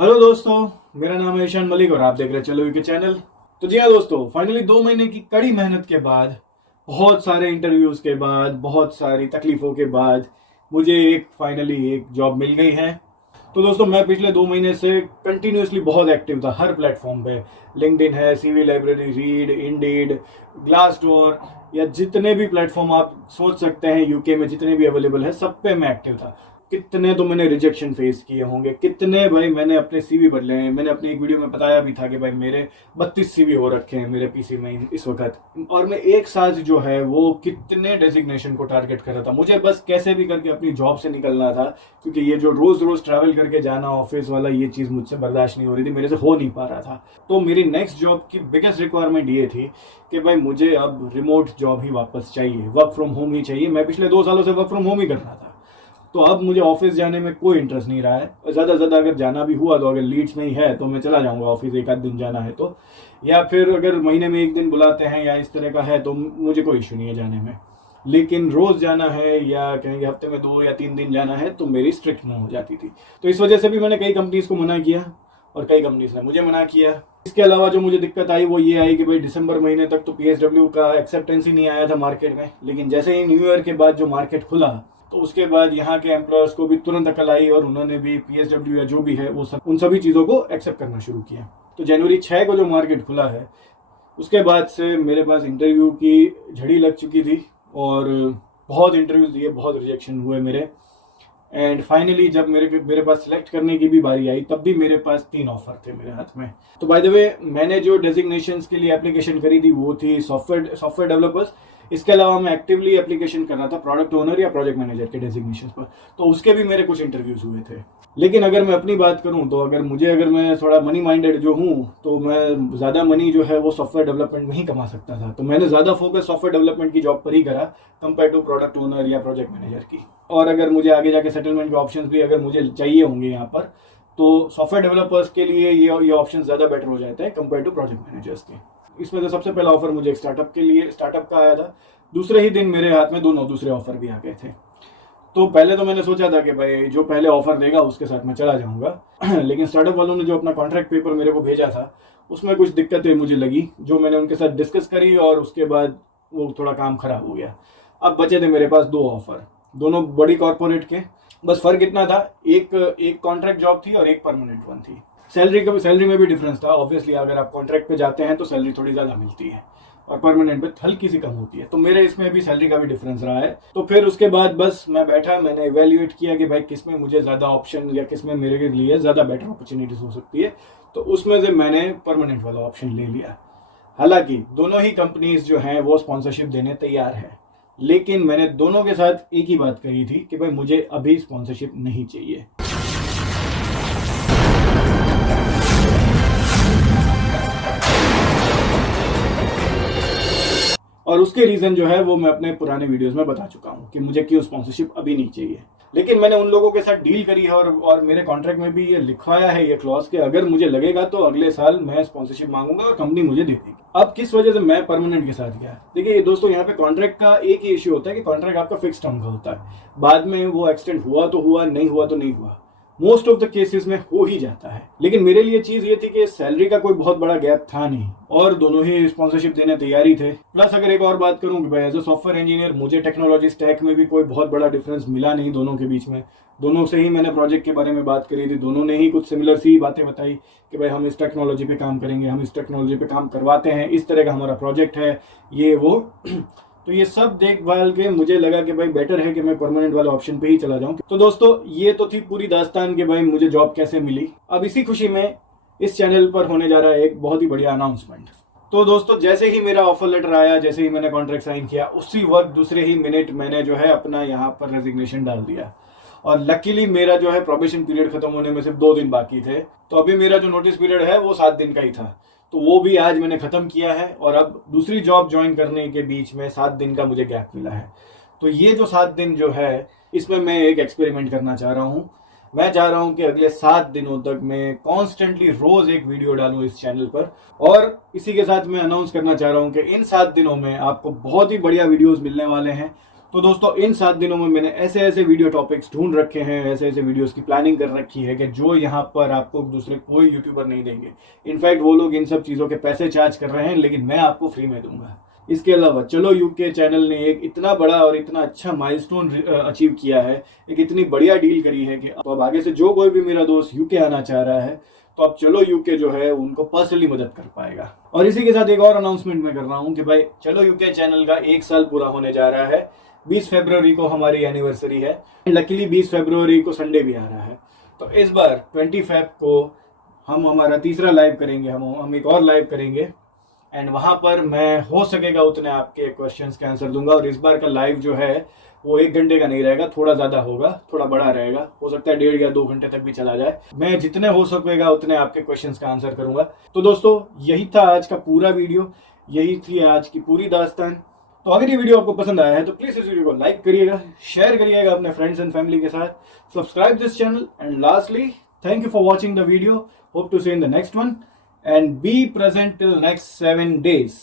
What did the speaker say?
Hello दोस्तों, मेरा नाम है ईशान मलिक और आप देख रहे हैं चलो के चैनल। तो जी हाँ दोस्तों, फाइनली 2 महीने की कड़ी मेहनत के बाद, बहुत सारे इंटरव्यूज़ के बाद, बहुत सारी तकलीफ़ों के बाद मुझे फाइनली एक जॉब मिल गई है। तो दोस्तों, मैं पिछले 2 महीने से कंटिन्यूसली बहुत एक्टिव था हर प्लेटफॉर्म पे। लिंक्डइन है, CV library, read, Indeed, Glassdoor, या जितने भी प्लेटफॉर्म आप सोच सकते हैं यूके में जितने भी अवेलेबल है, सब पे मैं एक्टिव था। कितने तो मैंने रिजेक्शन फेस किए होंगे, कितने भाई मैंने अपने सीवी बदले हैं। मैंने अपनी एक वीडियो में बताया भी था कि भाई मेरे 32 सीवी हो रखे हैं मेरे पीसी में इस वक्त, और मैं एक साथ जो है वो कितने डेजिग्नेशन को टारगेट कर रहा था। मुझे बस कैसे भी करके अपनी जॉब से निकलना था, क्योंकि ये जो रोज रोज ट्रैवल करके जाना ऑफिस वाला, ये चीज़ मुझसे बर्दाश्त नहीं हो रही थी, मेरे से हो नहीं पा रहा था। तो मेरी नेक्स्ट जॉब की बिगेस्ट रिक्वायरमेंट ये थी कि भाई मुझे अब रिमोट जॉब ही वापस चाहिए, वर्क फ्रॉम होम ही चाहिए। मैं पिछले 2 सालों से वर्क फ्रॉम होम ही कर रहा था, तो अब मुझे ऑफिस जाने में कोई इंटरेस्ट नहीं रहा है। और ज़्यादा से ज़्यादा अगर जाना भी हुआ तो अगर लीड्स में ही है तो मैं चला जाऊंगा ऑफिस, एक आध दिन जाना है तो, या फिर अगर महीने में एक दिन बुलाते हैं या इस तरह का है तो मुझे कोई इशू नहीं है जाने में। लेकिन रोज़ जाना है या कहेंगे हफ्ते में 2 या 3 दिन जाना है तो मेरी स्ट्रिक्ट नहीं हो जाती थी। तो इस वजह से भी मैंने कई कंपनीज़ को मना किया और कई कंपनीज़ ने मुझे मना किया। इसके अलावा जो मुझे दिक्कत आई वो ये आई कि भाई दिसंबर महीने तक तो PSW का एक्सेप्टेंस ही नहीं आया था मार्केट में, लेकिन जैसे ही न्यू ईयर के बाद जो मार्केट खुला तो उसके बाद यहाँ के एम्प्लॉयर्स को भी तुरंत अकल आई और उन्होंने भी PSW या जो भी है वो सब उन सभी चीज़ों को एक्सेप्ट करना शुरू किया। तो जनवरी 6 को जो मार्केट खुला है उसके बाद से मेरे पास इंटरव्यू की झड़ी लग चुकी थी और बहुत इंटरव्यूज दिए, बहुत रिजेक्शन हुए मेरे। एंड फाइनली जब मेरे पास सिलेक्ट करने की भी बारी आई तब भी मेरे पास 3 ऑफर थे मेरे हाथ में। तो बाय द वे, मैंने जो डेजिग्नेशंस के लिए एप्लीकेशन करी थी वो थी सॉफ्टवेयर डेवलपर्स। इसके अलावा मैं एक्टिवली एप्लीकेशन कर रहा था प्रोडक्ट ओनर या प्रोजेक्ट मैनेजर के डेजिग्नेशंस पर, तो उसके भी मेरे कुछ इंटरव्यूज हुए थे। लेकिन अगर मैं अपनी बात करूं तो अगर मैं थोड़ा मनी माइंडेड जो हूं तो मैं ज़्यादा मनी जो है वो सॉफ्टवेयर डेवलपमेंट में ही कमा सकता था। तो मैंने ज़्यादा फोकस सॉफ्टवेयर डेवलपमेंट की जॉब पर ही करा कंपेयर टू प्रोडक्ट ओनर या प्रोजेक्ट मैनेजर की। और अगर मुझे आगे जाके सेटलमेंट के ऑप्शंस भी अगर मुझे चाहिए होंगे यहाँ पर, तो सॉफ्टवेयर डेवलपर्स के लिए ये ऑप्शन ज़्यादा बेटर हो जाते हैं कंपेयर टू प्रोजेक्ट मैनेजर्स के। इसमें से सबसे पहला ऑफर मुझे एक स्टार्टअप का आया था। दूसरे ही दिन मेरे हाथ में दोनों दूसरे ऑफर भी आ गए थे। तो पहले तो मैंने सोचा था कि भाई जो पहले ऑफर देगा उसके साथ मैं चला जाऊंगा लेकिन स्टार्टअप वालों ने जो अपना कॉन्ट्रैक्ट पेपर मेरे को भेजा था उसमें कुछ दिक्कतें मुझे लगी, जो मैंने उनके साथ डिस्कस करी और उसके बाद वो थोड़ा काम खराब हो गया। अब बचे थे मेरे पास 2 ऑफर, दोनों बड़ी कॉर्पोरेट के। बस फर्क इतना था, एक कॉन्ट्रैक्ट जॉब थी और एक परमानेंट वन थी। सैलरी में भी डिफरेंस था। ऑब्वियसली अगर आप कॉन्ट्रैक्ट पे जाते हैं तो सैलरी थोड़ी ज़्यादा मिलती है और परमानेंट पे हल्की सी कम होती है। तो मेरे इसमें भी सैलरी का भी डिफरेंस रहा है। तो फिर उसके बाद बस मैं बैठा, मैंने इवेल्युएट किया कि भाई किस में मुझे ज़्यादा ऑप्शन या किस में मेरे लिए ज़्यादा बेटर अपॉर्चुनिटीज हो सकती है। तो उसमें से मैंने परमानेंट वाला ऑप्शन ले लिया। हालांकि दोनों ही कंपनीज जो हैं वो स्पॉन्सरशिप देने तैयार है, लेकिन मैंने दोनों के साथ एक ही बात कही थी कि भाई मुझे अभी स्पॉन्सरशिप नहीं चाहिए। और उसके रीज़न जो है वो मैं अपने पुराने वीडियोस में बता चुका हूँ कि मुझे क्यों स्पॉन्सरशिप अभी नहीं चाहिए। लेकिन मैंने उन लोगों के साथ डील करी है और मेरे कॉन्ट्रैक्ट में भी ये लिखवाया है ये क्लॉज कि अगर मुझे लगेगा तो अगले साल मैं स्पॉन्सरशिप मांगूंगा और कंपनी मुझे दे देगी। अब किस वजह से मैं परमानेंट के साथ गया, देखिए दोस्तों, यहाँ पे कॉन्ट्रैक्ट का एक ही इश्यू होता है कि कॉन्ट्रैक्ट आपका फिक्स टर्म का होता है। बाद में वो एक्सटेंड हुआ तो हुआ, नहीं हुआ तो नहीं हुआ, मोस्ट ऑफ द केसेस में हो ही जाता है। लेकिन मेरे लिए चीज ये थी कि सैलरी का कोई बहुत बड़ा गैप था नहीं और दोनों ही स्पॉन्सरशिप देने तैयारी थे। प्लस अगर एक और बात करूं कि भाई एज अ सॉफ्टवेयर इंजीनियर मुझे टेक्नोलॉजी स्टैक में भी कोई बहुत बड़ा डिफरेंस मिला नहीं दोनों के बीच में। दोनों से ही मैंने प्रोजेक्ट के बारे में बात करी थी, दोनों ने ही कुछ सिमिलर सी बातें बताई कि भाई हम इस टेक्नोलॉजी पे काम करेंगे, हम इस टेक्नोलॉजी पे काम करवाते हैं, इस तरह का हमारा प्रोजेक्ट है, ये वो तो ये सब देखभाल के मुझे लगा कि भाई बेटर है कि मैं परमानेंट वाले ऑप्शन पे ही चला जाऊं। तो दोस्तों, ये तो थी पूरी दास्तान कि भाई मुझे जॉब कैसे मिली। अब इसी खुशी में इस चैनल पर होने जा रहा है एक बहुत ही बढ़िया अनाउंसमेंट। तो दोस्तों, जैसे ही मेरा ऑफर लेटर आया, जैसे ही मैंने कॉन्ट्रैक्ट साइन किया, उसी वक्त दूसरे ही मिनट मैंने जो है अपना यहाँ पर रेजिग्नेशन डाल दिया। और लकीली मेरा जो है प्रोबेशन पीरियड खत्म होने में सिर्फ 2 दिन बाकी थे। तो अभी मेरा जो नोटिस पीरियड है वो 7 दिन का ही था, तो वो भी आज मैंने ख़त्म किया है और अब दूसरी जॉब ज्वाइन करने के बीच में 7 दिन का मुझे गैप मिला है। तो ये जो 7 दिन जो है इसमें मैं एक एक्सपेरिमेंट करना चाह रहा हूँ। मैं चाह रहा हूँ कि अगले 7 दिनों तक मैं कॉन्स्टेंटली रोज़ एक वीडियो डालूँ इस चैनल पर। और इसी के साथ मैं अनाउंस करना चाह रहा हूँ कि इन 7 दिनों में आपको बहुत ही बढ़िया वीडियोज़ मिलने वाले हैं। तो दोस्तों इन 7 दिनों में मैंने ऐसे ऐसे वीडियो टॉपिक्स ढूंढ रखे हैं, ऐसे ऐसे वीडियोस की प्लानिंग कर रखी है कि जो यहाँ पर आपको दूसरे कोई यूट्यूबर नहीं देंगे। इनफैक्ट वो लोग इन सब चीज़ों के पैसे चार्ज कर रहे हैं, लेकिन मैं आपको फ्री में दूंगा। इसके अलावा चलो यूके चैनल ने एक इतना बड़ा और इतना अच्छा माइलस्टोन अचीव किया है, एक इतनी बढ़िया डील करी है कि अब आगे से जो कोई भी मेरा दोस्त यूके आना चाह रहा है तो अब चलो यूके जो है उनको पर्सनली मदद कर पाएगा। और इसी के साथ एक और अनाउंसमेंट मैं कर रहा हूँ कि भाई चलो यूके चैनल का 1 साल पूरा होने जा रहा है। 20 फरवरी को हमारी एनिवर्सरी है। लकीली 20 फरवरी को संडे भी आ रहा है, तो इस बार 20 फेब को हम हमारा तीसरा लाइव करेंगे। हम एक और लाइव करेंगे एंड वहाँ पर मैं हो सकेगा उतने आपके क्वेश्चंस के आंसर दूंगा। और इस बार का लाइव जो है वो 1 घंटे का नहीं रहेगा, थोड़ा ज़्यादा होगा, थोड़ा बड़ा रहेगा, हो सकता है 1.5 या 2 घंटे तक भी चला जाए। मैं जितने हो सकेगा उतने आपके क्वेश्चंस का आंसर करूंगा। तो दोस्तों यही था आज का पूरा वीडियो, यही थी आज की पूरी दास्तान। तो अगर ये वीडियो आपको पसंद आया है तो प्लीज़ इस वीडियो को लाइक करिएगा, शेयर करिएगा अपने फ्रेंड्स एंड फैमिली के साथ, subscribe this channel and lastly thank you for watching the video. Hope to see in the next one and be present till next 7 days.